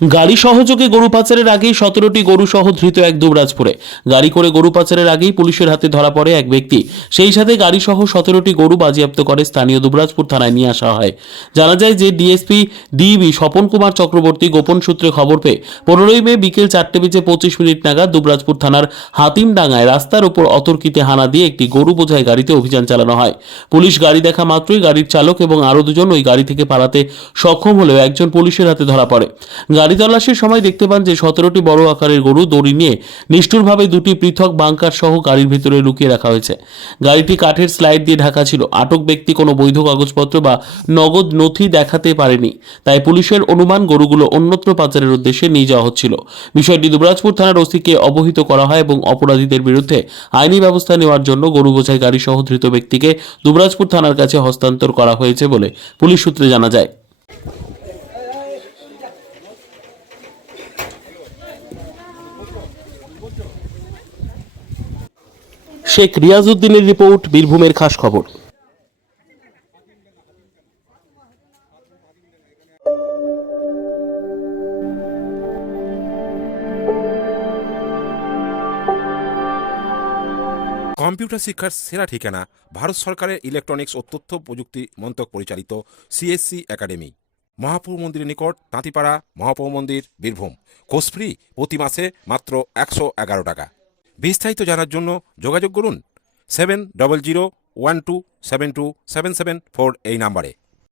গাড়ি সহযোগে গরু পাচারের আগেই সতেরোটি গরু সহ ধৃত এক দুবরাজপুরে। গাড়ি করে গরু পাচারের আগেই পুলিশের হাতে ধরা পড়ে এক ব্যক্তি। সেই সাথে গাড়ি সহ সতেরোটি গরু বাজেয়াপ্ত করে স্থানীয় দুবরাজপুর থানায় নিয়ে আসা হয়। জানা যায় যে ডিএসপি ডিবি স্বপন কুমার চক্রবর্তী গোপন সূত্রে খবর পেয়ে পনেরোই মে বিকেল চারটে বেজে পঁচিশ মিনিট নাগাদ দুবরাজপুর থানার হাতিমডাঙ্গায় রাস্তার উপর অতর্কিতে হানা দিয়ে একটি গরু বোঝায় গাড়িতে অভিযান চালানো হয়। পুলিশ গাড়ি দেখা মাত্রই গাড়ির চালক এবং আরও দুজন ওই গাড়ি থেকে পালাতে সক্ষম হলেও একজন পুলিশের হাতে ধরা পড়ে। গাড়ি তল্লাশির সময় দেখতে পান যে সতেরোটি বড় আকারের গরু, দড়ি নিয়ে নিষ্ঠুরভাবে দুটি পৃথক বাংকার সহ গাড়ির ভিতরে লুকিয়ে রাখা হয়েছে। গাড়িটি কাঠের স্লাইড দিয়ে ঢাকা ছিল। আটক ব্যক্তি কোনো বৈধ কাগজপত্র বা নগদ নথি দেখাতে পারেনি। তাই পুলিশের অনুমান, গরুগুলো অন্যত্র পাচারের উদ্দেশ্যে নিয়ে যাওয়া হচ্ছিল। বিষয়টি দুবরাজপুর থানার ওসিকে অবহিত করা হয় এবং অপরাধীদের বিরুদ্ধে আইনি ব্যবস্থা নেওয়ার জন্য গরু বোঝাই গাড়ি সহ ধৃত ব্যক্তিকে দুবরাজপুর থানার কাছে হস্তান্তর করা হয়েছে বলে পুলিশ সূত্রে জানা যায়। শেখ রিয়াজউদ্দিনের রিপোর্ট, বীরভূমের খাস খবর। কম্পিউটার শিক্ষার সেরা ঠিকানা, ভারত সরকারের ইলেকট্রনিক্স ও তথ্য প্রযুক্তি মন্ত্রক পরিচালিত সিএসসি একাডেমি মহাপুর মন্দিরের নিকট তাঁতিপাড়া মহাপুর মন্দির, বীরভূম। কোর্স ফ্রি প্রতি মাসে মাত্র একশো এগারো টাকা। বিস্তারিত জানার জন্য যোগাযোগ করুন seven double zero one two seven two seven seven four এই নাম্বারে।